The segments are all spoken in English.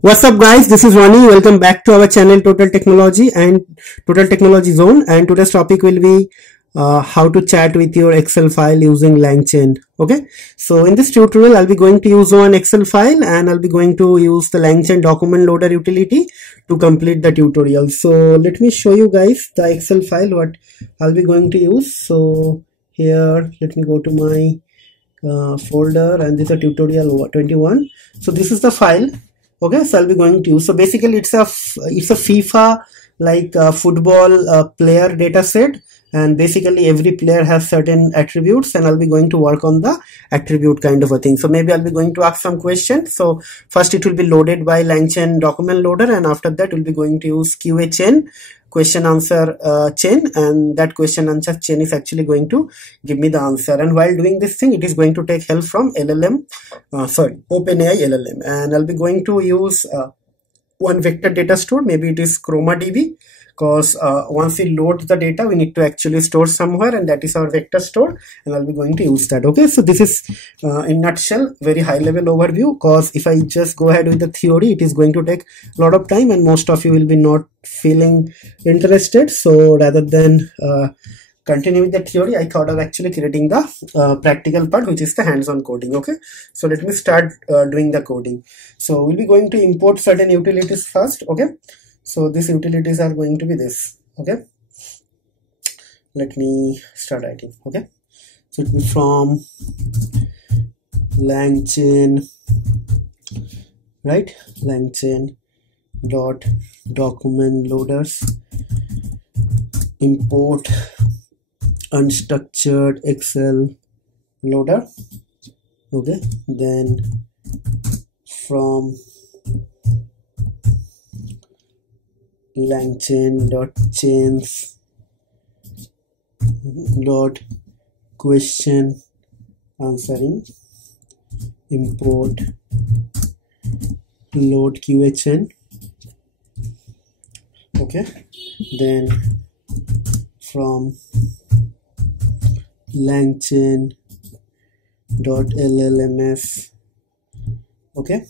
What's up guys, this is Ronnie. Welcome back to our channel Total Technology and Total Technology Zone, and today's topic will be how to chat with your Excel file using Langchain. Okay, so in this tutorial I'll be going to use one Excel file and I'll be going to use the Langchain document loader utility to complete the tutorial. So let me show you guys the Excel file what I'll be going to use. So here let me go to my folder, and this is a tutorial 21. So this is the file. Okay, so I'll be going to use. So basically it's a FIFA like football player data set, and basically every player has certain attributes, and I'll be going to work on the attribute kind of a thing. So maybe I'll be going to ask some questions. So first it will be loaded by Langchain document loader, and after that we'll be going to use QA chain, question answer chain, and that question answer chain is actually going to give me the answer. And while doing this thing, it is going to take help from LLM, OpenAI LLM, and I'll be going to use one vector data store. Maybe it is ChromaDB, because once we load the data we need to actually store somewhere, and that is our vector store, and I'll be going to use that. Okay, so this is in nutshell very high level overview, because if I just go ahead with the theory it is going to take a lot of time and most of you will be not feeling interested. So rather than continue with the theory, I thought of actually creating the practical part, which is the hands-on coding. Okay, so let me start doing the coding. So we'll be going to import certain utilities first. Okay, so these utilities are going to be this. Okay, let me start writing. Okay, so it will be from Langchain, right? Langchain dot document loaders, import unstructured Excel loader. Okay, then from Langchain dot chains dot question answering, import load QHN. Okay, then from Langchain dot LLMS. Okay,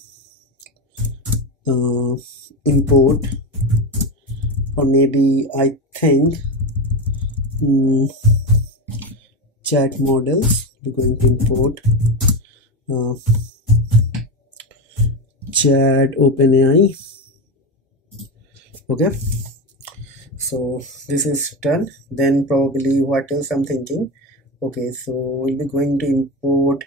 import, or maybe I think chat models. We're going to import chat OpenAI. Okay, so this is done. Then probably what else I'm thinking. Okay, so we'll be going to import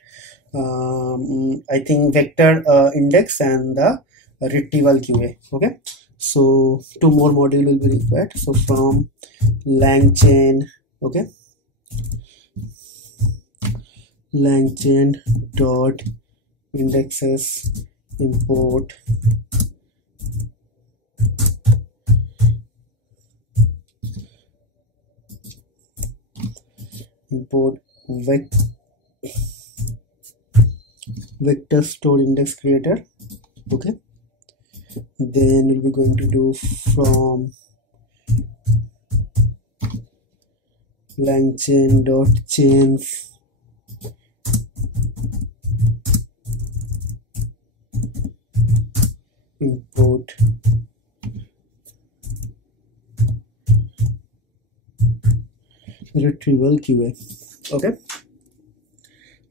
I think vector index and the retrieval QA. Okay, so two more module will be required. So from Langchain, okay, Langchain dot indexes, import vector store index creator. Okay, then we'll be going to do from Langchain dot chains import retrieval QA. Okay,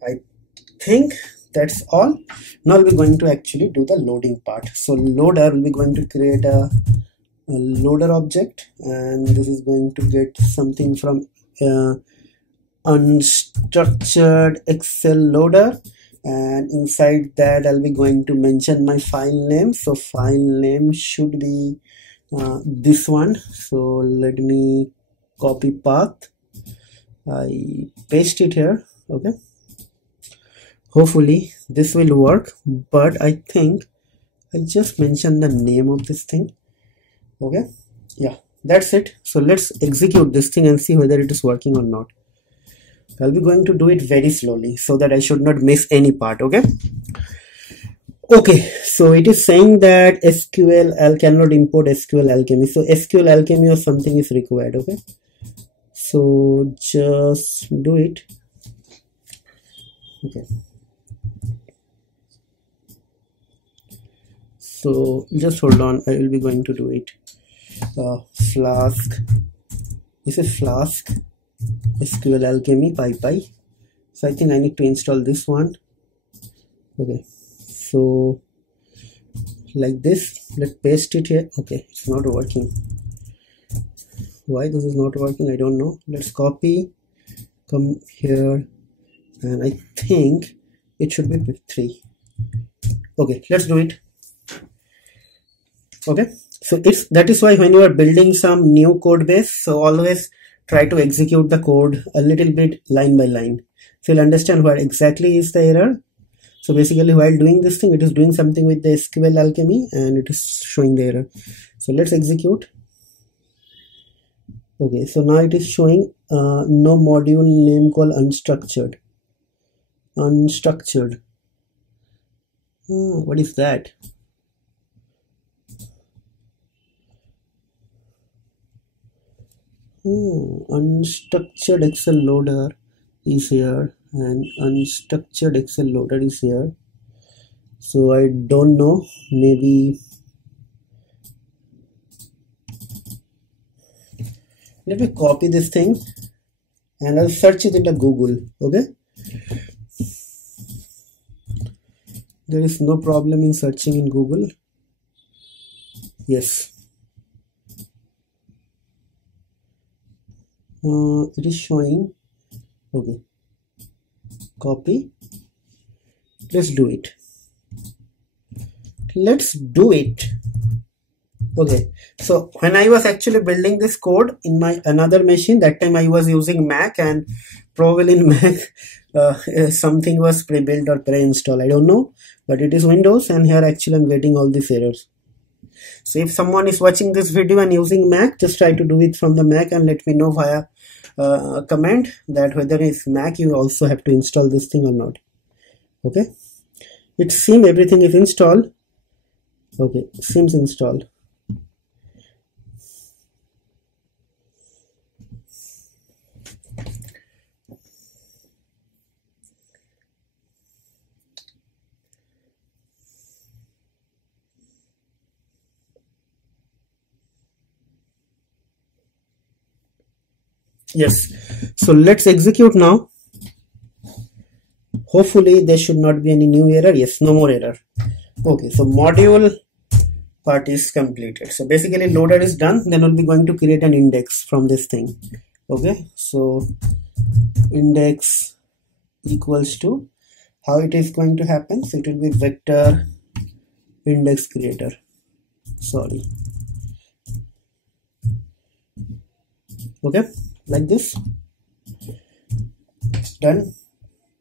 I think that's all. Now we're going to actually do the loading part. So loader, will be going to create a loader object, and this is going to get something from unstructured Excel loader, and inside that I'll be going to mention my file name. So file name should be this one. So let me copy path, I paste it here. Okay, hopefully this will work, but I think I just mentioned the name of this thing. Okay, yeah, that's it. So let's execute this thing and see whether it is working or not. I'll be going to do it very slowly so that I should not miss any part. Okay, so it is saying that SQL cannot import SQL Alchemy. So SQL Alchemy or something is required. Okay, so just do it. Okay, So just hold on, I will be going to do it. Flask, this is Flask SQL Alchemy PyPy. So I think I need to install this one. Okay, so like this, let's paste it here. Okay, it's not working. Why this is not working, I don't know. Let's copy, come here, and I think it should be pip3. Okay, let's do it. Okay, so that is why when you are building some new code base, so always try to execute the code a little bit line by line, so you'll understand where exactly is the error. So basically while doing this thing, it is doing something with the SQL Alchemy and it is showing the error. So let's execute. Okay, so now it is showing no module name called unstructured. What is that? Unstructured Excel loader is here and unstructured Excel loader is here. So I don't know, maybe let me copy this thing and I'll search it into Google. Okay, there is no problem in searching in Google. Yes, it is showing. Okay, copy, let's do it. Okay, so when I was actually building this code in my another machine, that time I was using Mac, and probably in Mac something was pre-built or pre-installed, I don't know, but it is Windows, and here actually I'm getting all these errors. So if someone is watching this video and using Mac, just try to do it from the Mac and let me know via comment that whether it's Mac you also have to install this thing or not. Okay, it seems everything is installed. Okay, seems installed. Yes, so let's execute now. Hopefully there should not be any new error. Yes, no more error. Okay, so module part is completed. So basically loader is done. Then we'll be going to create an index from this thing. Okay, so index equals to, how it is going to happen, so it will be vector index creator. Sorry. Okay, like this. Done.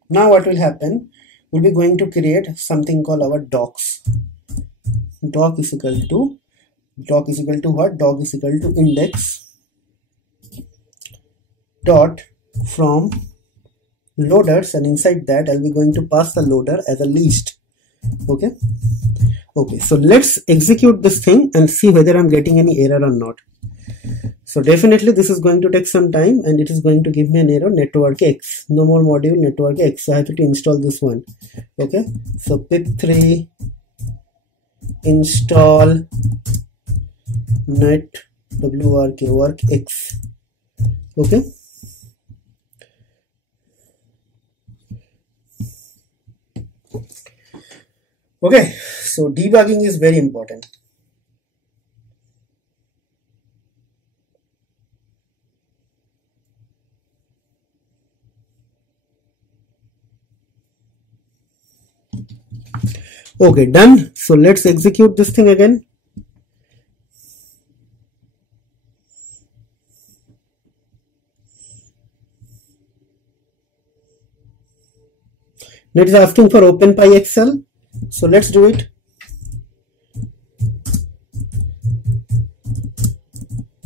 Now what will happen, we'll be going to create something called our docs. Doc is equal to what? Doc is equal to index dot from loaders, and inside that I'll be going to pass the loader as a list. Okay, so let's execute this thing and see whether I'm getting any error or not. So definitely this is going to take some time and it is going to give me an error, network X, no more module network X. So I have to install this one. Okay, so pip3 install network X. Okay, okay, so debugging is very important. Okay, done. So let's execute this thing again. It is asking for OpenPyXL. So let's do it.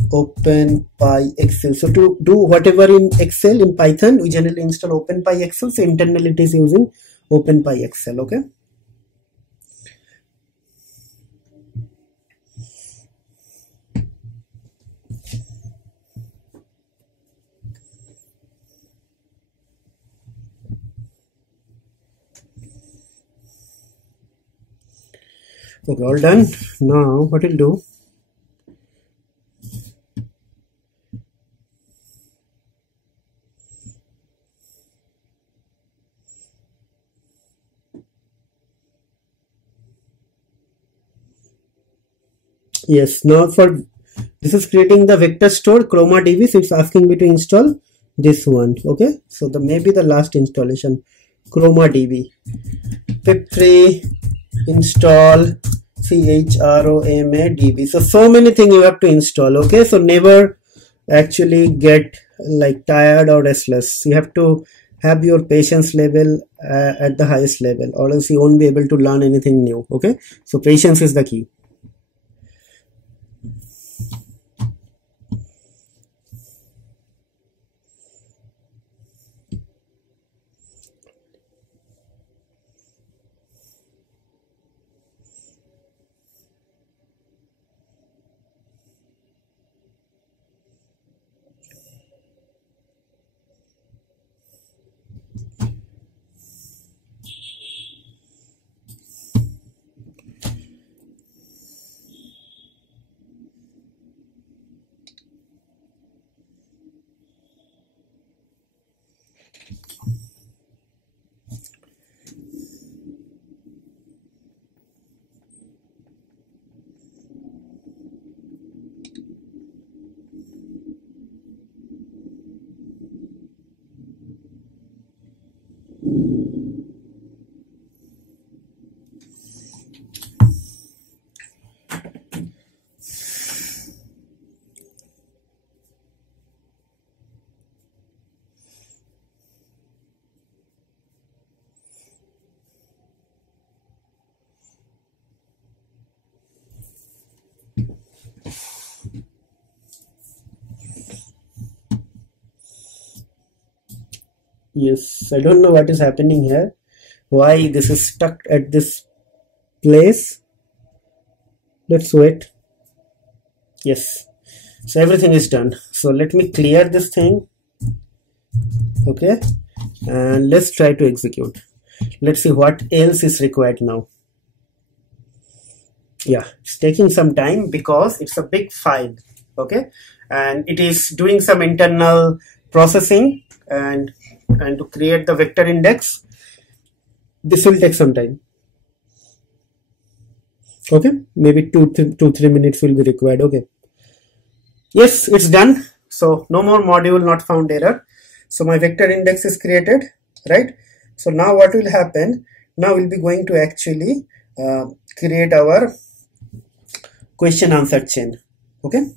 OpenPyXL. So to do whatever in Excel, in Python, we generally install OpenPyXL. So internally it is using OpenPyXL. Okay. Okay, all done. Now what we'll do, yes, now for this is creating the vector store chroma db, so it's asking me to install this one. Okay, so the maybe the last installation, chroma db pip3 install chroma db. So many things you have to install. Okay, so never actually get like tired or restless. You have to have your patience level at the highest level, or else you won't be able to learn anything new. Okay, so patience is the key. Yes, I don't know what is happening here, why this is stuck at this place. Let's wait. Yes, so everything is done. So let me clear this thing. Okay, and let's try to execute. Let's see what else is required now. Yeah, it's taking some time because it's a big file. Okay, and it is doing some internal processing, and to create the vector index, this will take some time. Okay, maybe 3 minutes will be required. Okay, yes, it's done. So no more module not found error. So my vector index is created, right? So now what will happen, now we'll be going to actually create our question answer chain. Okay,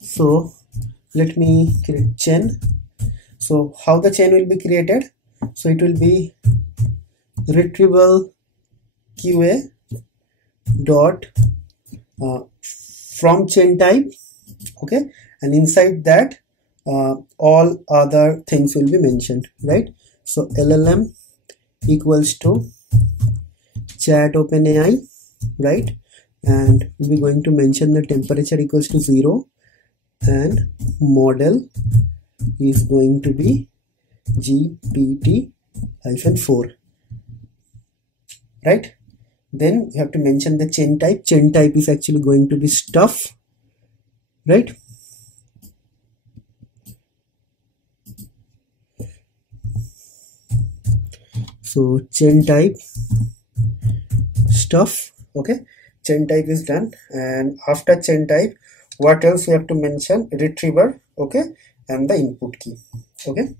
so let me create chain. So how the chain will be created, so it will be retrieval qa dot from chain type. Okay, and inside that all other things will be mentioned, right? So llm equals to chat OpenAI, right? And we're going to mention the temperature equals to 0, and model is going to be GPT-4, right? Then you have to mention the chain type. Chain type is actually going to be stuff, right? So chain type stuff. Okay, chain type is done, and after chain type, what else we have to mention? Retriever, okay, and the input key. Okay,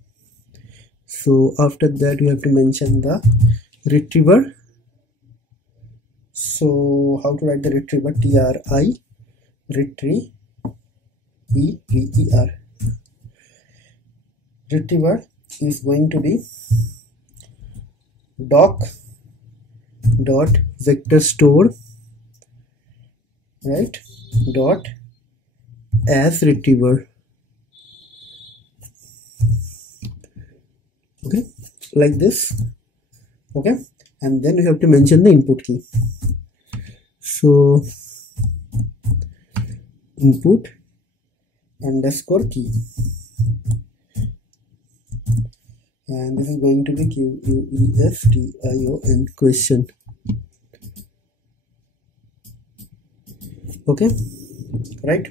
so after that we have to mention the retriever. So how to write the retriever? TRI retriever. Retriever is going to be doc dot vector store, right, dot as retriever. Okay, like this. Okay, and then you have to mention the input key. So input underscore key, and this is going to be QUESTIO and question. Okay, right,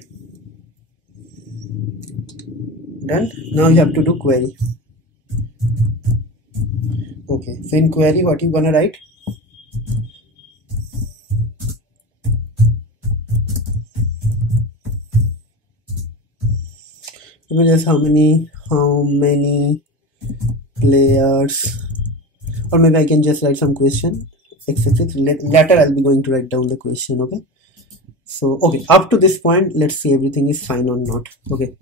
done. Now you have to do query. Okay, so in query what you gonna write? Just how many players, or maybe I can just write some question. Later I'll be going to write down the question. Okay, so okay, up to this point let's see everything is fine or not. Okay,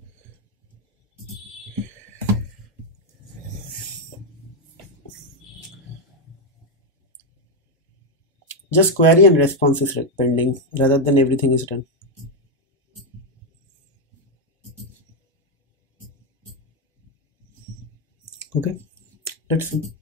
just query and response is pending rather than everything is done. Okay, let's see.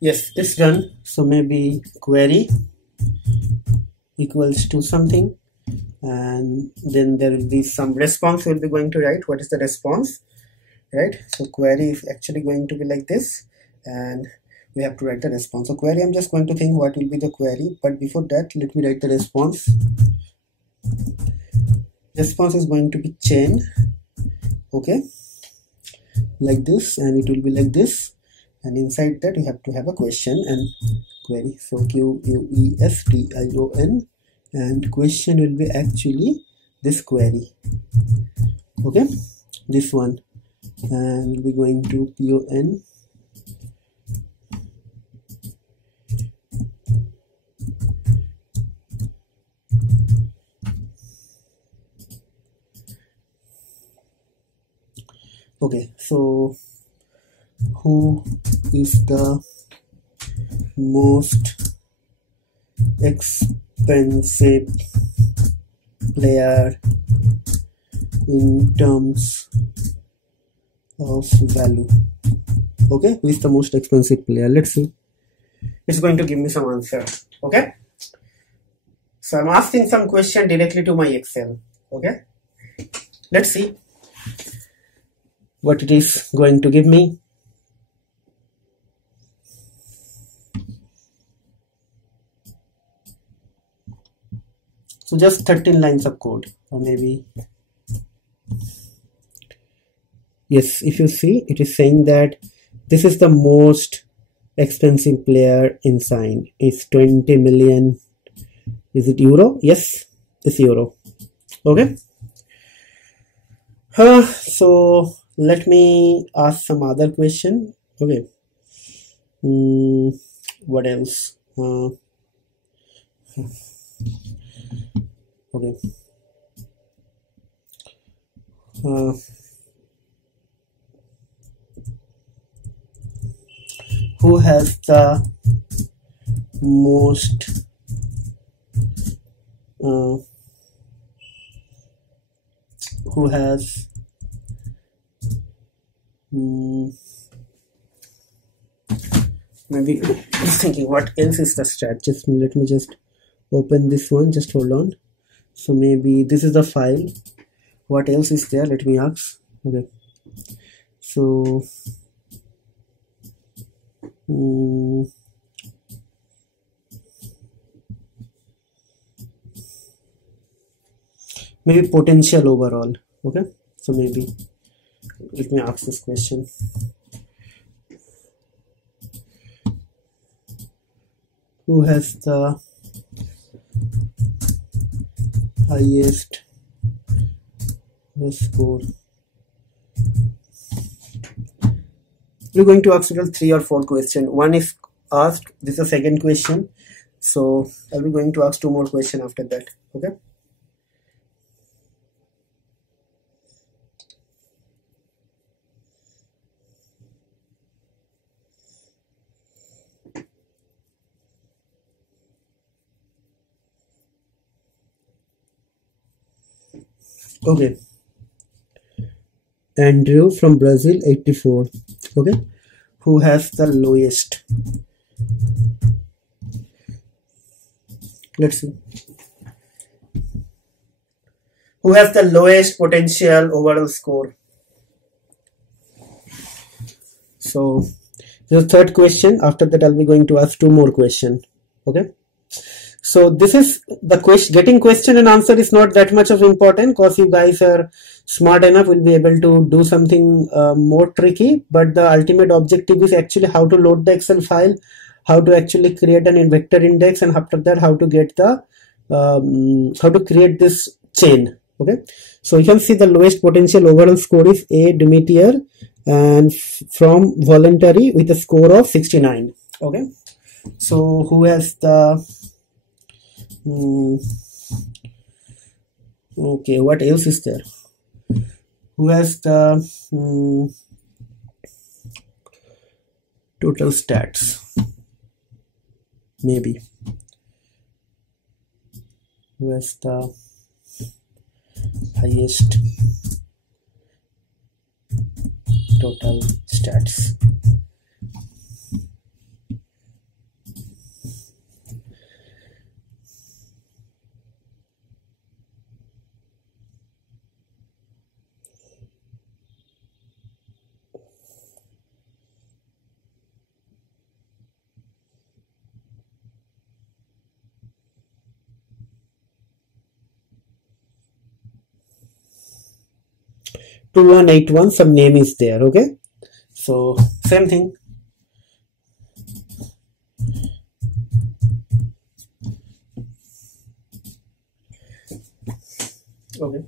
Yes, it's done. So maybe query equals to something, and then there will be some response we'll be going to write. What is the response, right? So query is actually going to be like this, and we have to write the response. So query, I'm just going to think what will be the query, but before that let me write the response. Response is going to be chain, okay, like this, and it will be like this, and inside that you have to have a question and query. So question, and question will be actually this query, okay, this one, and we're going to pon. Okay, so who is the most expensive player in terms of value? Okay, who is the most expensive player? Let's see. It's going to give me some answer. Okay, so I'm asking some question directly to my Excel. Okay, let's see what it is going to give me. So just 13 lines of code, or maybe, yes, if you see, it is saying that this is the most expensive player in sign. It's 20 million. Is it euro? Yes, it's euro. Okay, so let me ask some other question. Okay, what else? Okay, who has the most who has maybe just thinking what else is the stat. Just let me just open this one, just hold on. So maybe this is the file. What else is there? Let me ask. Okay, so maybe potential overall. Okay, so maybe let me ask this question. Who has the highest score? We're going to ask 3 or 4 questions. One is asked. This is the second question. So I'll be going to ask 2 more questions after that. Okay. Okay. Andrew from Brazil, 84. Okay, who has the lowest? Let's see. Who has the lowest potential overall score? So the third question. After that, I'll be going to ask two more questions. Okay. So this is the question. Getting question and answer is not that much of important because you guys are smart enough, will be able to do something more tricky. But the ultimate objective is actually how to load the Excel file, how to actually create an vector index, and after that how to get the how to create this chain. Okay. So you can see the lowest potential overall score is A. Demeter and from voluntary with a score of 69. Okay. So who has the okay, what else is there? Who has the total stats? Maybe. Who has the highest total stats? Two 181, some name is there. Okay, so same thing. Okay.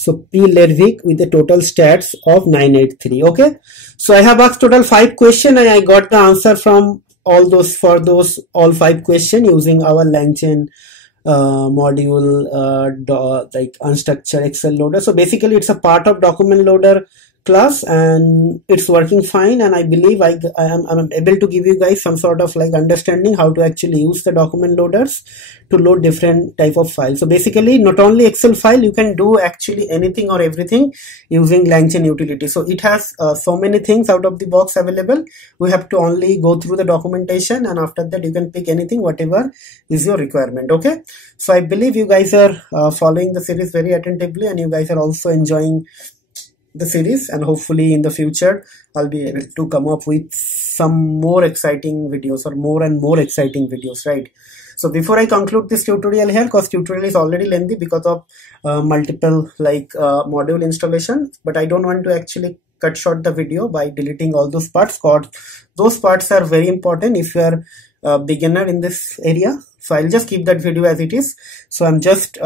So P. Lervik with the total stats of 983. Okay. So I have asked total 5 questions and I got the answer from all those, for those all 5 questions using our Langchain module, like unstructured Excel loader. So basically it's a part of document loader class and it's working fine, and I believe I'm able to give you guys some sort of like understanding how to actually use the document loaders to load different type of files. So basically not only Excel file, you can do actually anything or everything using Langchain utility. So it has so many things out of the box available. We have to only go through the documentation, and after that you can pick anything whatever is your requirement. Okay, so I believe you guys are following the series very attentively, and you guys are also enjoying the series, and hopefully in the future I'll be able to come up with some more exciting videos, or more and more exciting videos, right? So before I conclude this tutorial here, because tutorial is already lengthy because of multiple like module installation, but I don't want to actually cut short the video by deleting all those parts, because those parts are very important if you are a beginner in this area. So I'll just keep that video as it is. So I'm just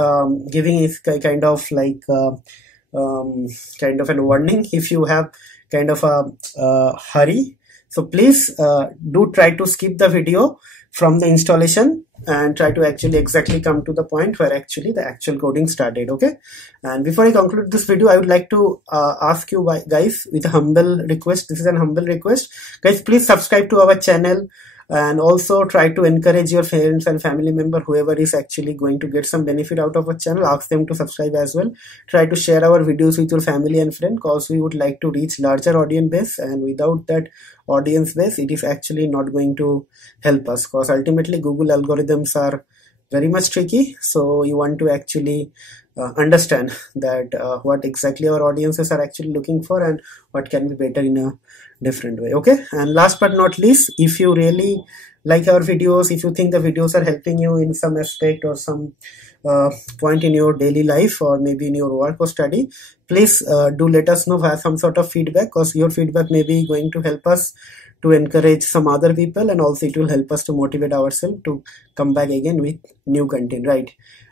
giving it kind of like kind of a warning if you have kind of a hurry. So please do try to skip the video from the installation and try to actually exactly come to the point where actually the actual coding started. Okay, and before I conclude this video, I would like to ask you guys with a humble request. This is an humble request, guys. Please subscribe to our channel, and also try to encourage your friends and family member, whoever is actually going to get some benefit out of our channel, ask them to subscribe as well. Try to share our videos with your family and friend, because we would like to reach larger audience base, and without that audience base it is actually not going to help us, because ultimately Google algorithms are very much tricky. So you want to actually understand that what exactly our audiences are actually looking for and what can be better in a different way. Okay, and last but not least, if you really like our videos, if you think the videos are helping you in some aspect or some point in your daily life, or maybe in your work or study, please do let us know via some sort of feedback, because your feedback may be going to help us to encourage some other people, and also it will help us to motivate ourselves to come back again with new content, right?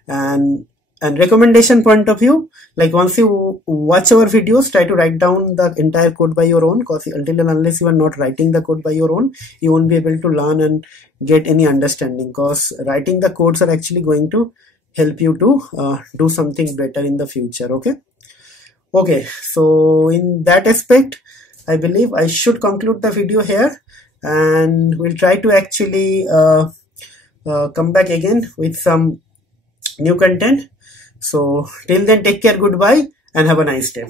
And And recommendation point of view, like once you watch our videos, try to write down the entire code by your own, because until and unless you are not writing the code by your own, you won't be able to learn and get any understanding, because writing the codes are actually going to help you to do something better in the future. Okay, so in that aspect, I believe I should conclude the video here, and we'll try to actually come back again with some new content. So till then, take care, goodbye, and have a nice day.